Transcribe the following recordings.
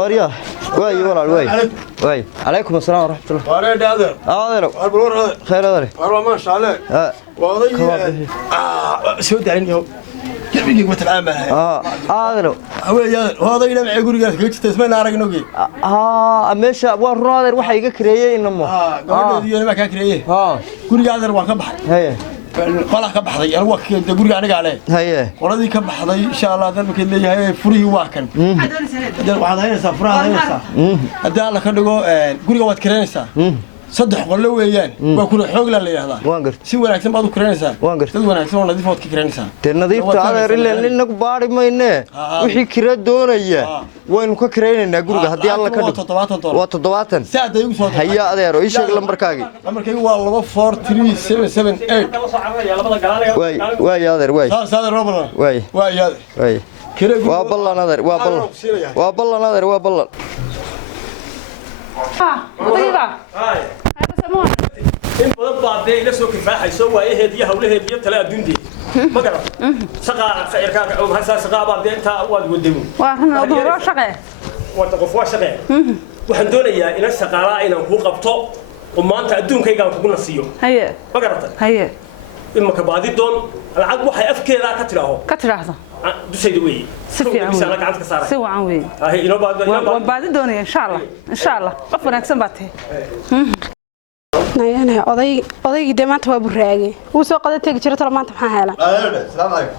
واريا واي ولا واي واي عليكم السلام ورحمة الله واريا هذا هذا البلور هذا خير هذا والله ما شاء الله وضي سود عليني كيف قلت العام هذا هو هذا إلى معي يقول لك كيف تسمع نارك نوقي ماشي ورا وحي كريه إنما قبل أنا ما كريه قول لي هذا روح كبح هي قال كبح ضي أنا وقت تقول لي أنا عليه هي ورا كبح ضي إن شاء الله هذا المكان اللي هي فري واكن هذا هي سافر هذا هي سافر هذا الله كان قول لي وقت كرينسا صدح قول له ويان وكل حوق لا يهضا وانقر سوى لكن بعض كرينسا وانقر سوى لكن نظيف وقت كرينسا النظيف هذا اللي إنك باري ما إنه وحي كرا دونية وين كرينا نقول هدي الله كده وتضواتن ساعة يوسف هيا هذا إيش لمبركاجي والله 43778 واي هذا واي هذا ربنا واي هذا واي وابلا نظر وابلا نظر وابلا طيبة هاي إن بدل بعدين لسه كفاح يسوي إيه هدية وله هدية تلا دندي ما قرب سقى خيرك أو هسا سقى بعدين تا واد ودمو وأنا أدور شقة وتقفوا شقة وحندون إياه إلى السقراء إلى هو قبطه وما أنت أدون كي قام تقول نسيو هي ما قربت هي إما كبعدي دون العقب حي أفكر لا كتره كترهذا دوسيدوي سفي عوي سوى عوي هاي إنه وبعد الدنيا إن شاء الله قفنا أحسن باته نيانا أضي دمات وبراجي وسوق قد تيجي ترى ما أنت محاهلة السلام عليكم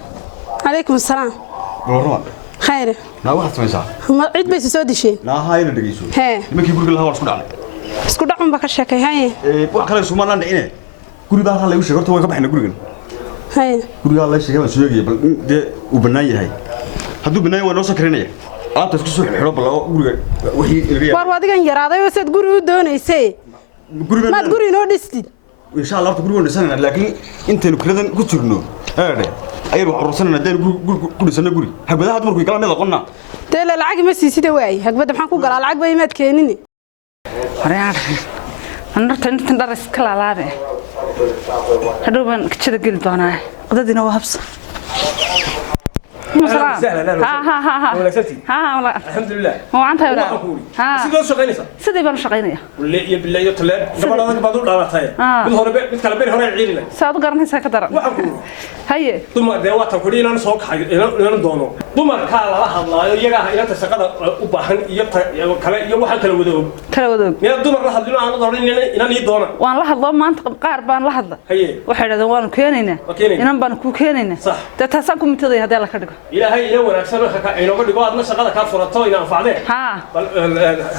عليكم السلام بلور خير لا واحد سميسا ما عيد بيس سود شيء لا هاي اللي دقيسو ها ما كيقول لك هوا اسكو دعلي اسكو دعم بك الشكاي هاي wax kale Soomaaliland dhicine guriga hal lagu sheego horta way ka baxayna gurigan هاي guriga la sheegay baan sheegay bal de uu banaan yahay haduu banaan waa noo soo karinaya aanta isku soo xiro bal guriga wixii ilga war wadigan yaraaday oo sad guri u doonaysay guriga ma guri noo dhistid insha Allah horta guriga dhisana laakiin intaynu kiradan ku jirno heede ayar wax urursanana deen ku dhisana guri habadaha markuu kala mid aqoonna teela lacag ma siisida waay hagbada maxaan ku galaa lacag bay imaad keenini horeyaan أنا رحت ندرس كل على هذا كذا قلت أنا قدرنا وهبس ها والله الحمد لله هو عنتها ولا سيدي شقينيسا سيدي بان شقينيا واللي بالله يطلع دبلنا بعض دارتاي بالهور بالكلا بين هور عيلنا ساعد قرنيسا كدر هي ثم دواتا كوري إن سوق حاجة إن دونو ثم كلا لا هذا يجا إن تسقط وباهن كلا يوحنا كلا ودوب يا ثم راح هذلنا أنا ضروري إن يدونا وأنا لحظة ما أنت قاربان لحظة هي وحيد دوان كينينا إن بان كينينا صح تتحسنكم متضي هذا لك كده إلى هاي يوم أكثر إنه قد يقعد نص قذا كافر الطوي نافعله ها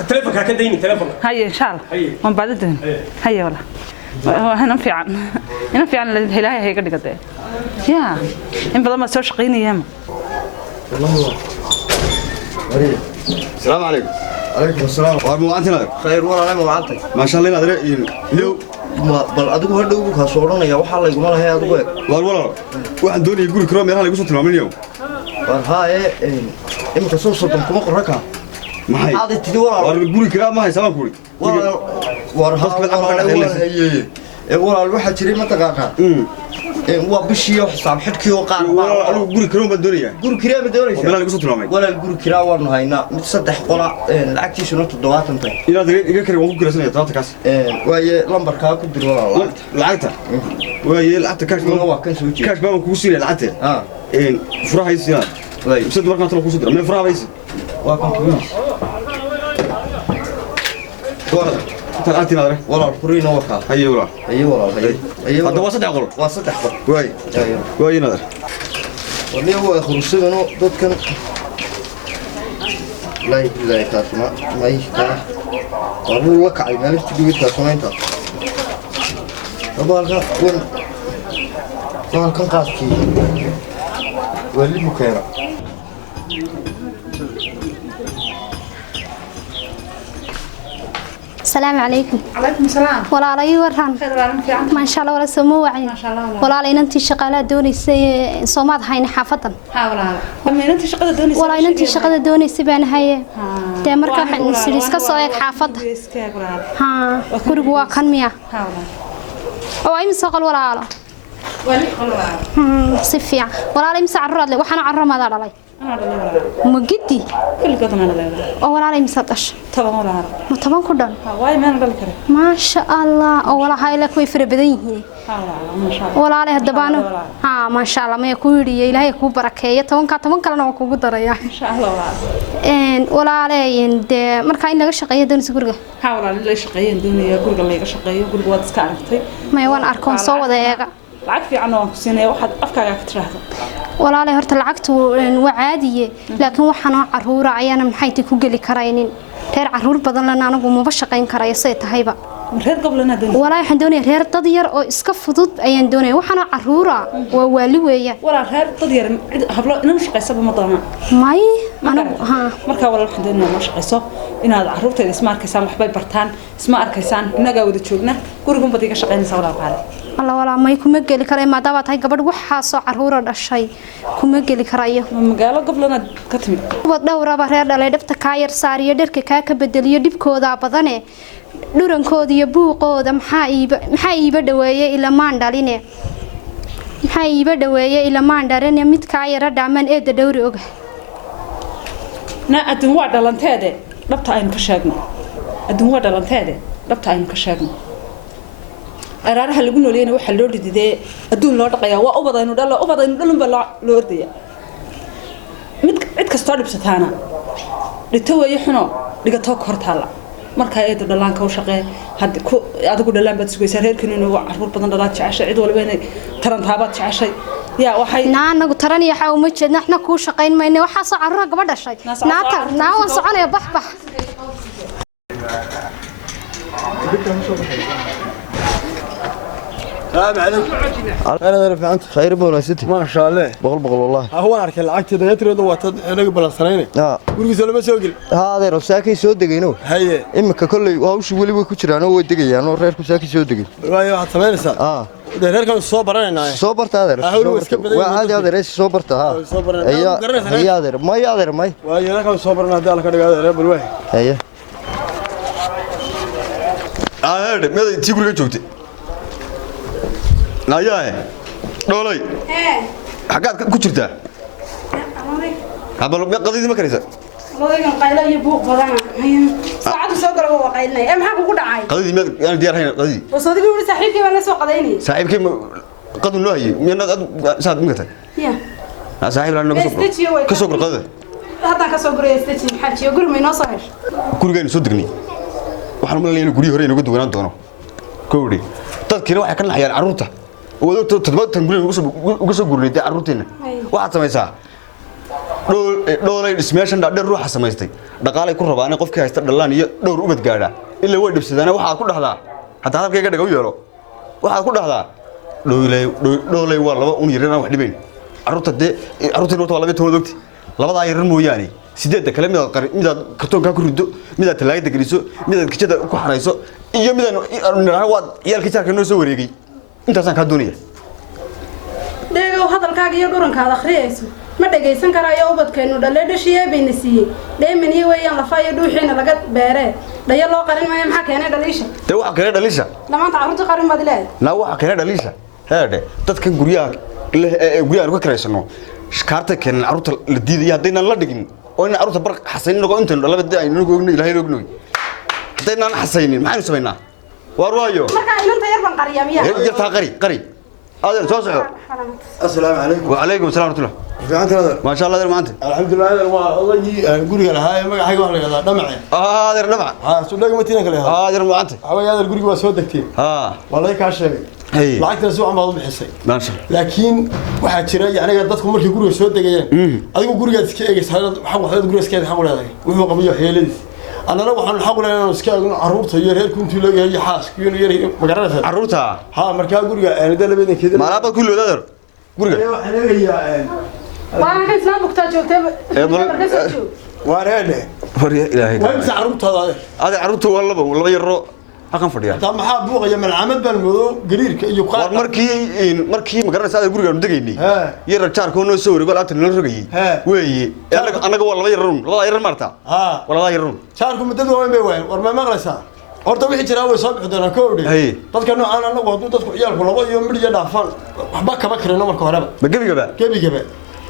التلفون كان ديني تلفون هاي إن شاء الله من بعد الدين هاي والله هنا في عن الهلاية هي قد قد يا إن بدل ما تسوي شقيني ياما السلام عليكم عليكم السلام وارمو أنتنا خير ولا ما وعدتك ما شاء الله نادر يلو bal adigu hadhow ka soo oranaya waxa la iguma lahayn adigu war waxaan doonayay guri karo meelaha lagu soo tilmaamayo war haaye imka soo sodon kuma qoraka maxay aad tidhi war guri karo ma haysan guri war haaye walaal waxa jiray ma taqaanaa waa bishii xisaab xidkii oo qaar anigu guri karo ma doonaya guri kiro ma doonaysa meelaha lagu soo tilmaamay walaal guri kiro waan haynaa mid saddex qola lacagtiisuna 70 tay inaad iga kare waan ku kiraysanaya taabta kaas waaye lambarka ku dir walaal lacagta waaye lacagta kaash waa kan soo jeedo kaash baan ku siinay lacagta furaha haysiina waaye sad markaan talo ku soo diray ma furaha haysi waa kan ku أنت نادر والله القرينا وكا هي ولا هي هذا واسط عقل واي واي نادر واللي هو خلص منه ضد كان لا يكاتنا ما يشتغل قالوا لك على ما تجي تسمع انت أبغى وين كان قاسي واللي مكيرة السلام عليكم. عليكم السلام. ولا علي ورهان. ما شاء الله ولا سمو وعي. ما شاء الله. ولا علينا أنتي شغالة دوني سي صومات هاي حافظا. ولا. وما أنتي شغالة دوني. ولا أنتي شغالة دوني سبان هاي. تامر كح نسيرس كسويك حافظ. ها. كل جوا كان ميا. أو أي مساقل ولا على. si fiican walaalay mise carruur adle waxaana carruur maada dhalay ma gidi oo walaalay mise dhashay ma 10 ku dhan maasha allah oo walahay la kuy fara badan yihiin walaalay hadabaan maasha allah ma ku yiri ilaahay ku barakeeyo 10 kalena waa kugu daraya insha allah walaalay de marka in laga shaqeeyo doonaysa guriga walaalay la shaqeeyo doonaya guriga laga shaqeeyo guriga waad iska aragtay ma waan arkoon soo wada eega lacag fiican oo ku siinay waxaad afkaaga ka tiraahdo walaalay horta lacagtu waa caadiye laakiin waxaan carruur ayana maxay ku gali karaynin reer carruur badan lana anagu ma shaqeyn karayo say tahayba reer goblana doonay walaalay waxaan doonayaa reer dad yar oo iska fudud ayaan doonayaa waxaan carruura waa waali weeyaan walaa reer dad yar hablo inaan shaqeysaba ma doona may anagu marka walaa waxaan doonayaa ma shaqeyso inaad carruurteeda isma arkaysaan waxbay bartaan isma arkaysaan inaga wada joogna guriga bad iga shaqeynaysa walaa qaali الله ولا ما يكون مجلي كراي ما دابا تاي قبل وحاسو عرورة دشاي كون مجلي كرايه مقالة قبلنا كتمي ودورا بهرير دhalay dhabta ka yar saariyo dharka ka ka bedeliyo dibkooda badane dhurankoodi iyo buuqooda maxaa iiba dhaweeyay ila maan dhaline maxaa iiba dhaweeyay ila maan dharane mid ka yar dhaaman eeda dhowri og na adun waa dhalanteede dhabta aynu ka sheegno adun waa dhalanteede dhabta aynu ka sheegno araaraha lagu nooleeyna waxa loo dhididee aduun loo dhaqayaa waa ubadaynu dhalun ba loo ordaya mid cid kastoo dhibsataana dhito weeye xuno dhigatoo ka hortaala markaa eedo dhalaanka u shaqee adigu dhalaan baad sugaysaa reerkiinu inuu carruur badan dhalaad jeceshay cid walba inay tarantaabaad jeceshay yaa waxay anagu taran iyo xaw ma jeedna xna ku shaqeyn mayne waxa soo carruur gabadh dhashay waan soconaya bax السلام عليكم. أنا رفعت. خير بونستي. ما شاء الله. بقول والله. هو أنا أركل العكس ده يترد واتد أنا قبل السنين. قولي سلام سوقل. هذا رساكي سود دقينو. هي. إما ككل وهوش ولي بكتير أنا هو دقيق أنا رأيك رساكي سود دقيق. رأي واحد ثمانية ساعة. ده رأيك الصبر أنا. صبر هذا. وهذا رئيس صبر ها. صبر. هي هذا ما هذا ما. وهي رأيك الصبر أنا ده لك هذا رب الواحد. هي. هذا ماذا تقول لك شوتي؟ نايا دولي حقات كجرتا هبل ما قضيدي ما كريسه looygan qaylo iyo buuq badan saacadu soo galo waa qaylnay maxaa kugu dhacay قضيدي ما انا ديار هنا قضيدي wasoodigii wali saaxiibkii baa la soo qadaynay صاحبك قضوا له هي من ساعه مقتل يا صاحب لانه كسوق القضاء hadda ka soo guray station xajiyo gurmay noo soo hesh gurigeena soo degnay waxaan ma leeyahay guriga hore inagu duwanaan doono koowdi dadkina waxay ka naxayaan carruurta oo toddobaatan guriga uga soo gurnay carruurteena waxaad samaysaa dhoolay dhismeeshan dhaadheer ruuxa samaystay dhaqaalay ku rabaan qofkii haysta dhalaan iyo dhowr ubad gaadha ilaa way dhibsadaan waxaad ku dhaxdaa hatta halkayga dhaga u yeelo waxaad ku dhaxdaa dhoolay waa laba un yaraan wax dhibayn carruurteena waa laba toban ogti labadaa yaran mooyaane sideedda kale midaad kartoonka ku rido midaad talaagada geliso midaad kijada ku xarayso iyo midaan waad ciyaalkii jaarka noo soo wareegay intaasaan kaa doonaya dheegow hadalkaaga iyo dhurankaada akhriyayso ma dhagaysan karaayo ubadkeenu dhalee dhashiyee bayna siiyey dheemaniyo weeyaan lafa iyo dhuuxiina laga beeree dhayo loo qarin maayo maxaa keenay dhaliisha dee waxaa keenay dhaliisha lamaanta carruurta qarin baad ilaahay naa waxaa keenay dhaliisha heedhe dadkan guryaha aanu ka karaysano kaarta keenan carruurta la diidaya haddaynaan la dhigin oo inaan carruurta bar xasaynin inagoo intaynu dhalaba aynu ogno ilaahay ognoy haddaynaan xasaynin maxaynu samaynaa waar waayo markaa inanta yar baan qariyaa miyaa yartaa qari adeer soo soco السلام عليكم. وعليكم السلام ورحمة الله رفعت هذا. ما شاء الله أدير ما أنت الحمد لله هذا والله قولي أنا هاي ما حاجة واحدة هذا دمعي. أدير نبع سوداء متينا كلها. أدير ما أنت هو هذا القولي واسودك كتير. والله كاشة. هي. لعكت الأسبوع ما ضل بحسي. ما شاء الله. لكن واحد شراء يعني قدتكم مركي قولي واسودك جايين. أديكم قولي قد كيس هذا حق هذا قولي سكيت حق هذا. وهو قبيه حيلز. أنا لو حن حقول أنا سكيت عروضة يرهل كنت لاقي هي حاس كيلو يرهل مقررة. عروضها. ها مركي قولي يعني ده اللي بدنا كده. ما لابد كله ده در. قولي. أنا هي. وانا كان اسلام بكتا joogtay وارهله فريا إلهي وين عروض هذا عروضه والله يرو أكن فريا طب ما حاب بوق يا من العمل بالموضوع قرير يقال markii magaranaysa aad guriga degaynay yar jaarko noo soo wareego laabta noo rogayay weeye anaga waa laba yarun laba yarun marta wala yarun jaarku muddo weyn bay weyn war ma maqlaysaa horta wixii jiraa way soo bixi doonaan kowdhe Hay. dadka noocaan anagu hadduu dadku ciyaalku labo iyo midhiya dhaafaan waxba kama karino marka horeba ma gebigaba gebigaba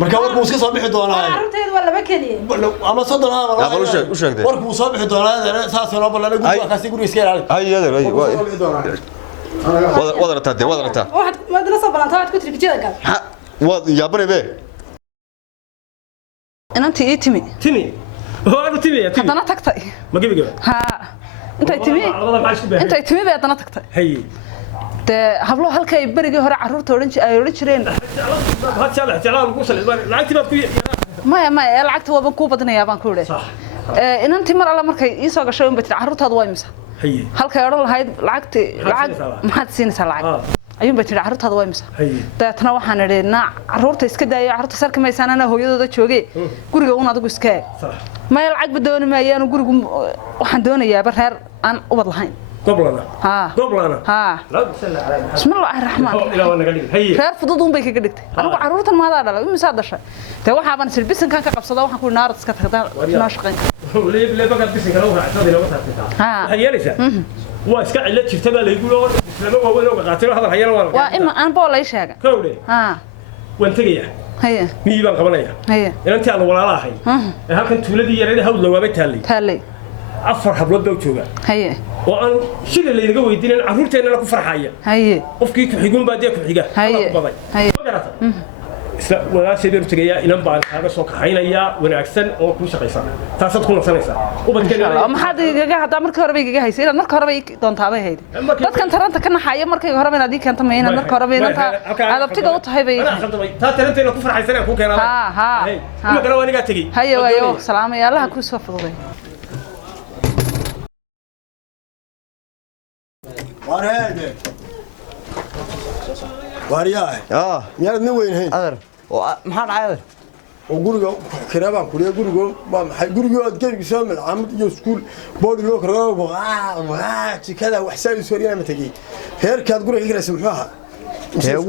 marka warkuu iska soo bixi doonaa carruurteedu waa laba keliya ama soddon ama yaa bal u sheegtay warkuu soo bixi doonaa saas loo ballan guriga kaasi guriga iska ilaali hay adeer hay wada rataa de wada rataa waad la soo ballantaa waad ku tiri jida gal wad yaabane be inantii ii timi timi oo timi haddana tagtay ma gebigaba ha intay timi bay haddana tagtay hay dee hablo halkay berigii hore carruurta ay odhan jireen maya lacagta waaba kuu badinayaa baan ku idhi inantii mar alle markay ii soo gashay unbay tiri carruurtaadu waa imisa halkay odhan lahayd lacag maxaad siinaysaa lacag ayuun bay tiri carruurtaada waa imisa dabeetana waxaan idhi naa carruurta iska daayo carruurta sarki maysaan anaa hooyadooda joogee guriga un adigu iska eeg maya lacagba dooni maayaanu gurigu waxaan doonayaaba reer aan ubad lahayn goblana ها بسم الله الرحمن reer fudud un bay kaga dhigtay anigu carruurtan maadaa dhalay imisaa dhashay dee waxaaban silbisan kan ka qabsada waxaan ku naarad iska tagdaa noo shaqayn waa iska cilad jirta baa laygu loo islama waaweyn oo qaatiro hadal hayana waa ima aan boo lay sheegay kowdhe waan tegayaa haye miyii baan qabanayaa haye inantii aan walaala ahay ee halkan tuuladii yareeda hawd lawaaba taallay afar hablood baa jooga haye oo aan shilin laynaga weydiinin carruurteennana ku farxaya haye qofkii ku xigun baa dee ku xiga haye haye isla walaasheedu tagayaa inan baan kaaga soo kaxaynayaa wanaagsan oo ku shaqaysan taasaad ku nasanaysaa ubadkeena maxaad igaga hadaa markii hore bay igaga haysay inaad markii hore bay doontaabay hayd dadkan taranta ka naxaya markii hore inaad ii keento ma inaad markii hore bay inta adabtiga u tahay bay taa taranteena ku farxaysan aan ku keenaa ha ma kala waniga tagi haye waayo salaamay allaha ku soo fududay warheede waryaa miyaad nin weyn hayn adeer maxaa dhacay adeer oo guriga kiraabaan kuriya guriga waa maxay guriga aad geeyay soo malcamad iyo iskuul boodi loo karo jikada wax saali soo riyaa ma tagay heerkaad guriga kiraysan muxuu ahaa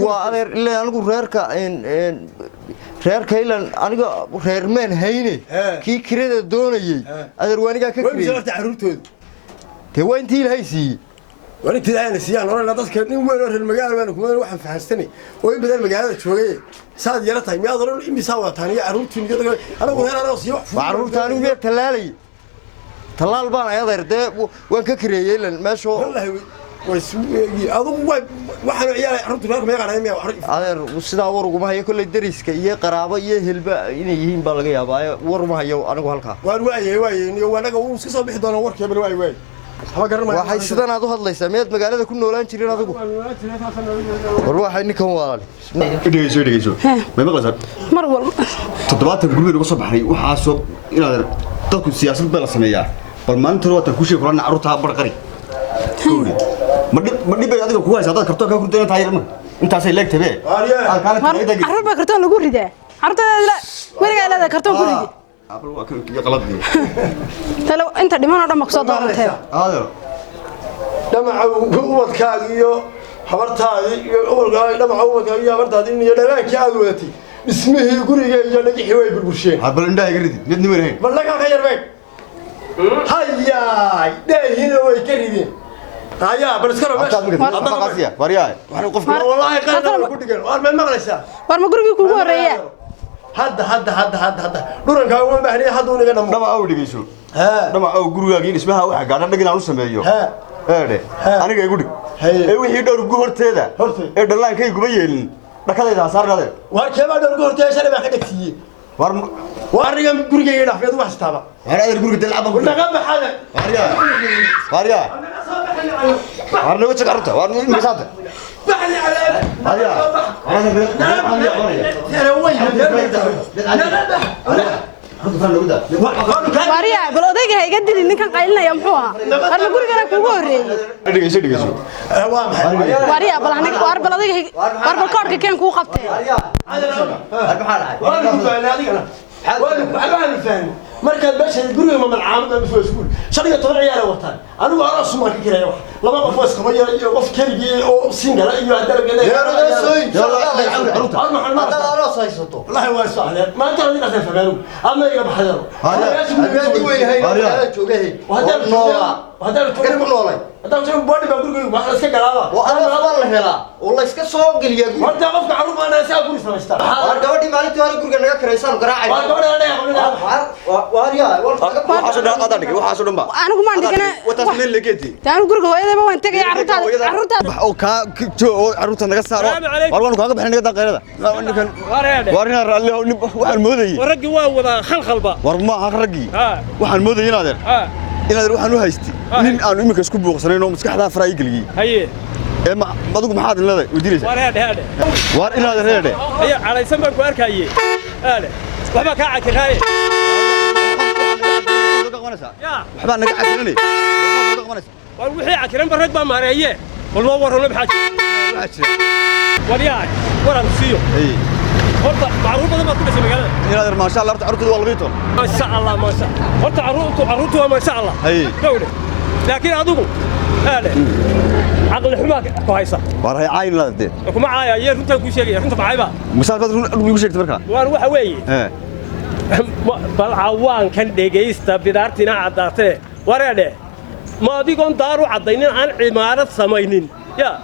waa adeer ilaa anigu reerka ilan aniga reer meen hayne kii kirada doonayay adeer waanigaa ka kiriyay waa carruurtooda dee waa intii ilaahay siiyey وأنت الآن سيان ولا نضحك نوين ورا المجال وأنا كمان واحد في حستني ويبدأ المجال شوية ساد يلا ما يضرون إمي سوا ثانية عروتي نقدر أنا وهنا راسي يوقف عروت ثاني ويا تلالي تلال بان يا ضير ده وين ككريه لأن ما شو والله أظن واحد عيال عروتي ما يقعد على مية وحرف هذا وسنا ورقة ما هي كل الدرس كي قرابة يهلبا ينهين بالغيا باي ورما هي أنا قهلكا واي وأنا قوم سكسب بحضان ورك يا بنواي واي waxay sidan aad u hadlaysaa miyaad magaalada ku noolaan jirin adigu war waxay ninkan walaal dhegeyso may maqlaysaa mar walba toddobaatan guriga uga soo baxay waxaa soo inaad dadku siyaasad baa la sameeyaa bal maalinta hore waatan ku sheeg qorana carruurta barqari ma dhibay adiga ku haysaa dad kartoon ka hurdeen tahay intaasay leegtay be carruur baa kartoon lagu ridaa carruurtada weligaa leedahay kartoon ku ridi talo inta dhiman dhamma kusoo doorantay dhamaca uwadkaaga iyo habartaadii iyo awalkaaga dhamaca uwadkaaga iyo habartaadii iyo dhalaankii aad wadatay dhismihii guriga iyo dhagixii way burbursheen bal indhaha iga ridid mid niman ahayn bal dhagaa ka yarbeeg hayaay dhaahina way ka rideen hayaa bal iska meesha waryaa wallaahi qalad ku dhigan war ma maqlaysaa war ma gurigii kugu horeeyaa hadda dhuranka uma baahniya hadda uniga dhamo dhama aw dhigayso dhama aw gurigaaga dhismaha waxa gaadha dhagin aan u sameeyo eede aniga igu dhig ee wixii dhowr gu horteeda ee dhallaankayguba yeelin dhakadayda saarnade war keeba dhowr gu horteeda shalay baa ka dhagsiiyey war aniga gurigayga dhafeed wax taaba war adeer guriga dalcaba ku dhaga baxada waryaa war naga tag arta war misaata baxni ala wariya bal odayga ha iga dilin ninkan qaylinaya muxuu ahaa war ma gurigana kugu horeeyay dhegeyso waa maxay wariya bal aniga war bal odayga war bal koodhka keen kuu qabtay markaad meesha guriga ma malcaamad ama iskuul shan iyo toban ciyaar wataan anigu aroos ma ka kiraya laba qof oo iskaba yar iyo qof keligii oo single iyo hadda la galay والله هو سهل ما انت اللي قاعد تفهمه اما يلا بحذر هذا وين هي جوجه وهذا الكلام نولاي هذا شو بودي بقول ما اسك قلاوا وانا والله هلا والله اسك سو غليا هذا قف عروب انا اسا غوري سمستا gabadhii maalintii hore guriga naga kareysaan garaacay waariya waxaas oo dhan ba anigu ma dhigana wataas meel lageeti taan guriga hooyadaba waan tagay carruurta oo ka carruurta naga saaro warwan kaaga bixin naga qeyrada warina raalli waxaan moodayay waragi waa wada khalkhalba war ma aha ragi waxaan moodayay inaad waxaan u haystay nin aan imika isku buuqsanayn oo maskaxda faray galiyay haye ma adigu maxaad leedahay wadiinaysa war inaad reede haye calaysan baan ku arkayay waxba ka cakiraaye waxba naga cakiranay war wixii cakiran barad baa maareeye walba warano maxaa wariyaa waran siiyo horta macruuf badan baa ku dhashay magaalada inaad ma sha Allah carruurtu waa laga toon ma sha Allah ma sha horta carruurtu waa ma sha Allah gowde laakiin adigu عقل حماك كويسة. وراي عين لا تدي. كم عايا يرنتا كوشيء يرنتا معايبا. مسافة كوشيء تبركها. وأروح وين؟ بالعوان كان دقيستا بدارتنا عدارته ورده. ما دي كون دارو عدينين عن عمارة سماينين. يا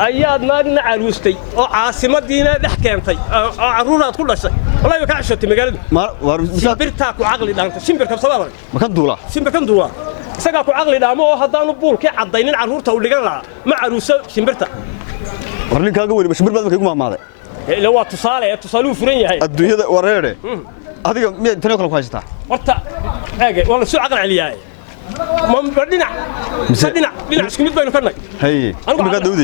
أياد ما نعروستي أو عاصمة دينا دحكمتي عرورات كل شيء. والله يكعشت مقالد. ما برتاك وعقلي دانت شنبر كم صباح. ما كان دولا. شنبر كم دولا. isaga ku aqli dhaamo oo hadaanu buulkii cadaynin caruurta uu dhigan lahaa ma caruuso shimbirta warninkaaga weli shimbir baad markay ku maamaaday ila waa tusaalu furan yahay adduunyada wareere adiga mid tan kale ku haysta horta eege wala soo aqal celiyaay ma dhinac isku mid baynu karnay hay imika dawdi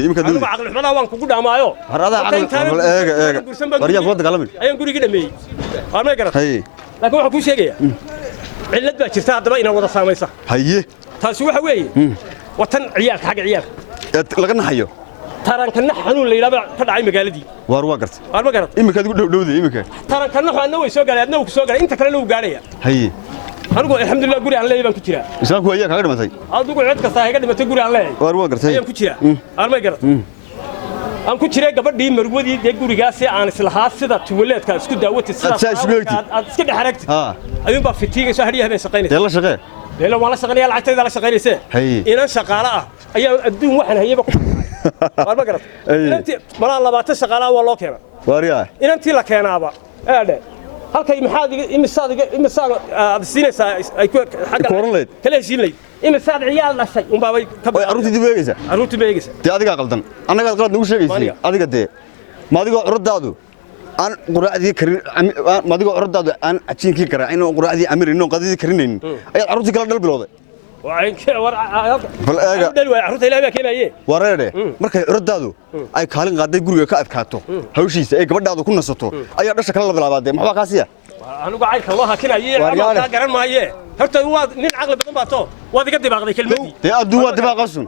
aqal xumada waan kugu dhaamaayo harada aqal eege wariya wada galamin ayaan guriga dhameeyay waan ma garan hay laakiin waxa ku sheegaya cilad baa jirta hadaba ina wada saamaysa haye taasi waxa weeye watan ciyaalka xaq ciyaalka laga naxayo taranka xanuun la yiraahdo ka dhacay magaaladii war waa gartay war ma garan imika adigu dhowday imika taranka naxana way soo galay adna uu soo galay inta kale uu gaaraya haye anigu alxamdulillah guri aan leeyahay baan ku jiraa islaamku ayaa kaaga dhimatay adigu cid kasta ay ka dhimatay guri aan leeyahay war waa gartay ayaan ku jiraa war ma garan aan ku jiray gabadhii marwadii de gurigaas aan islahaa sida tuwaleedka isku daawatay sida aad iska dhaxaragtay ayuu baa fitiga soo hadiyaha bay shaqaynaysaa la shaqee leelo wala shaqaynaya lacagteeda la shaqaynaysaa inaan shaqaale ah ayaa adduun waxaan hayaba ku war ma garan inantii malaa 20 shaqaale waa loo keenay wariyaa inantii la keenaaba aade halkay maxaad imisaad aad siinaysaa ay ku xagga kala heshiinay imisaad ciyaal dhashay unbaabay ka caruurtii dibeegaysa caruurtii beegaysa tii adiga qaldan annaga qalad nagu sheegaysay adiga dee ma adiga uradaadu aan quraacdii karin ma adiga uradaadu aan ajiinkii garaacin oo quraacdii amirin qadidii karinayn ayaa caruurtii kala dhal bilowday bal eega dal way caruurta ilaahay keenaye wareere markay uradaadu ay kaalin qaaday guriga ka adkaato hawshiisa ay gabadhaadu ku nasato ayaa dhasha kala bilaabaday maxba kaasiya anigu caylka loo hakinayay ama garan maaye horta waa nin aqli badan baato waad iga dibaaqday kelmadii ee aduu waa dibaaqasun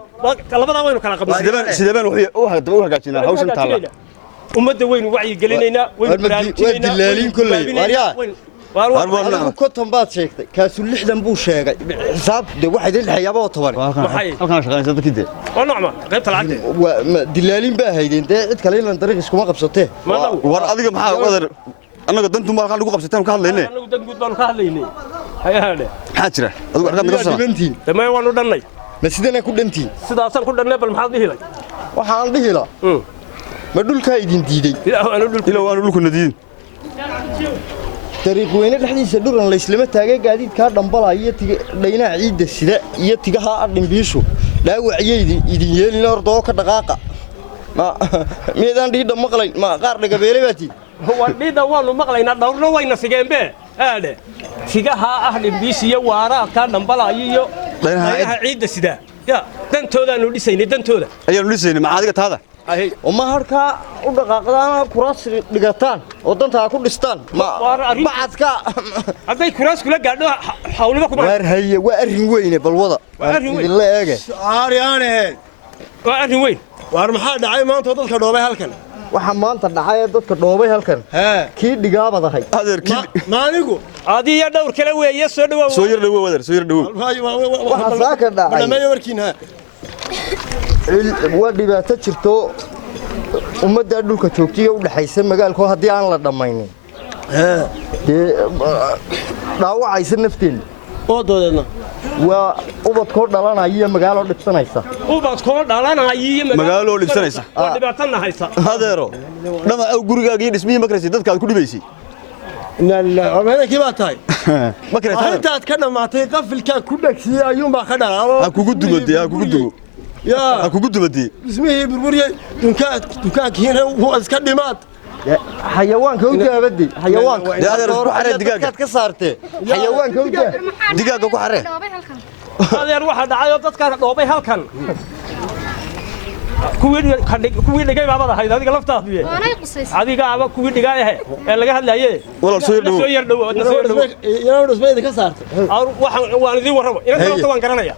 labada waynu kala qabnaa sideen u hagaajinaa hawshan taala ummadda waynu wacyi gelinaynaa waynu baraarujinaynaa dilaalin kulley wariyaa konton baad sheegtay kaasu 60 buu sheegay xisaab de waxa idin xayaabo 10 halkan shaqaynaysa dadkii waa nocma qaybta lacagta dilaalin baa haydeen de cid kale in dariiq iskuma qabsatee war adiga maxaa wadar annaga dantu ma lagu qabsataan ka hadlaynay annagu dan guud baan ka hadlaynay hayaade maxaa jira adigu arkaad naga soo dibantiin damay waanu dhannay ma sidana ku dhantiin sidaasan ku dhannay bal maxaad dhihilay waxaan dhihila ma dhulka idin diiday ilaa waanu dhulku nadiin dariiq weyne dhexdiisa dhuran la islama taagay gaadiid ka dhambalaya dhaynaha ciidda sida iyo tigaha dhimbiishu dhaawaciyay idin yeelin ordoo ka dhaqaaqa ma miidaan dhiidha maqlayn ma qaar dhagabeelay baati wadida waanu maqlaynaa dhawrna wayna sigeenbe aade tigaha dhimbiishiyo waaraa ka dhambalaya iyo dhaynaha ciidda sida ya dantoodaanu dhisaynay dantooda ayaanu dhisaynay ma adiga taada وما هركا ودقاقدانا كراس دغتان ودنتا ku dhistaan ma bacadka haday kuraas kula gaadho hawlaba kuma war haye waa arin weyn balwada idin la eege aariyaane waa arin weyn war maxaa dhacay maanta dadka dhoobay halkan waxa maanta dhacay dadka dhoobay halkan kii dhigaabadahay adeerkii maanigu adiya dhowr kala weeye soo dhawow soo yar dhawow wadar soo yar dhawow waxa saaka dhacay ma warkiina waa dhibaato jirto ummadda dhulka joogtiga u dhaxaysa magaalku haddii aan la dhammaynin dhaawacaysa nafteena oo doodeedna waa ubadkoo dhalanaya iyo magaalo dhibsanaysa ubadkoo dhalanaya iyo magaalo dhibsanaysa waa dhibaatana haysa adeero dhamaca gurigaaga iyo dhismihii makaraysa dadka aad ku dhibaysay inaalilaahi baa tahay makaraysa arrintaad ka dhammaatay qafilkaa ku dhagsiyey ayuunbaa ka dhalaalo ha kugu dumadee ha kugu dumo ha kugu dumadee dhismihii burburiyey dukaankiina waa iska dhimaad xayawaanka u daabadi xayawaanka adeero ku xaree digaaga ka saartee xayawaanka u daa digaaga ku xaree adeer waxa dhacay oo dadka dhoobay halkan kuwii dhigay baabada hayd adiga laftaadu ye adiga aba kuwii dhigay ee laga hadlaye walaal soo yar dhow inaa dhismayda ka saartay waan idin warrabo inanta waan garanaya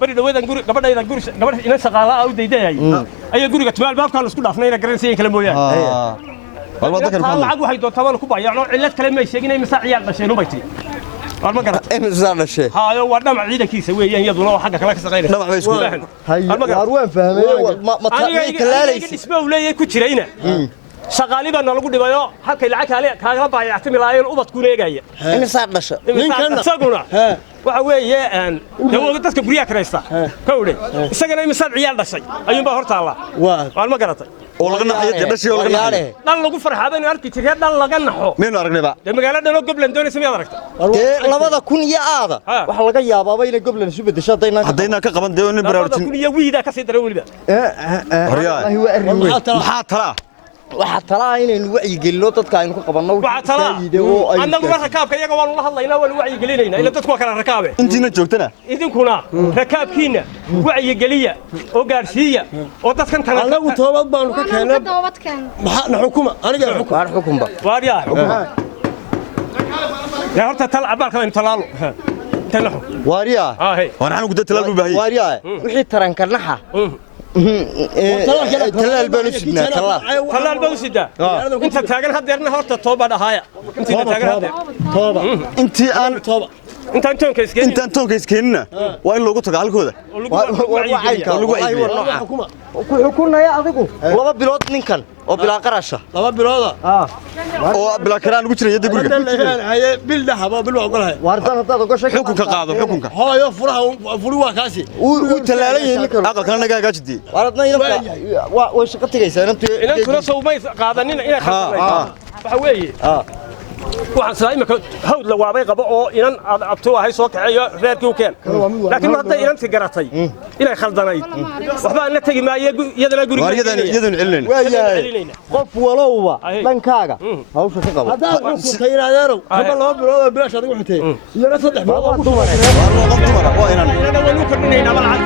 bari dhaweedan guri gabadhayda guri gabadh ina shaqaalaha u daydayay ayaa guriga timaal baabkaan isku dhaafnayna garanayeen kala mooyaan walba dadkan lacag waxay doontaan ku bayaan oo cilad kale ma sheegin ay masaa ciyaal dhasheen u baytay warma garan imisa dhashay haayo waa dhamac ciidankiisa weeyaan iyaduna oo xagga kale ka shaqeynaysa dhamac bay isku war waan fahmay ma talaalay isma u leeyahay ku jirayna shaqaaliba lagu dhibayo halkay lacag kale kaaga baayactimi laayeen ubadku neegaya imisa dhashay ninkan isaguna waxa weeye dawladda dadka guriga kareysta kowde isagana imisa ciyaal dhashay ayuun baa hortaala waa ma garatay oo laga naxay dhashay oo laga naxay dhan lagu farxaday inuu arki jiray dhan laga naxo meen aragnayba magaalada oo Gobland doonaysa miyaad aragtay labada kun iyo aada waxa laga yaabaa inay Gobland isu bedesho hadayna ka qaban deeyo nin baraarujin kun iyo wiida ka sii daray waliba maxaa tala waxa talaa inaynu wacyi gelino dadka aynu ku qabanno waxa talaa annagu rakaabka iyaga waanu la hadlaynaa waanu wacyi gelinaynaa ila dadku waa kala rakaabe intiina joogtana idinkuna rakaabkiina wacyi geliya oo gaarsiiya oo dadkan tan annagu toobad baanu ka keenay maxaa xukuma aniga xukumba waariya ya horta tal abalka in talaalo talaxo waariya waxaan ku dadalaal u baahay waariya wixii taranka naxa talaal baan u sidnaa talaal baan u sidaa inta taagan hadeerna horta tooba dhahaaya inta taagan hadeer tooba intii aan tooba intaan toonka iskeenina waa in loogu tago halkooda ku xukunaya adigu 2 bilood ninkan oo bilaa qarasha 2 bilooda oo bilaa karaan ugu jiray yada guriga haye bil dhaxaba bil waa ogolahay waartan hadaad uga sheekay xukunka qaado xukunka hooyo furaha furi waa kaasi uu talaalayay ninkan aqalkana naga hagaajidii waaradna inanka way shaqo tagaysaa inaan kula soo may qaadanin inaan khasbay waxa weeye waxaan saa imika hawd la waabay qabo oo inan abtu ahay soo kaceeyo reerkii u keen laakiin hadday inanti garatay inay khaldanayd waxba aan la tagi maayo iyadana guriga iyadan cilin waayahay qof walowba dhankaaga hawsha ka qabo hadda xukuntay inaadeerow haba 2 bilood oo bilaash adigu xitay iyana 3 bilood oo dumar waa inaan wanu kordhinaynaa malcad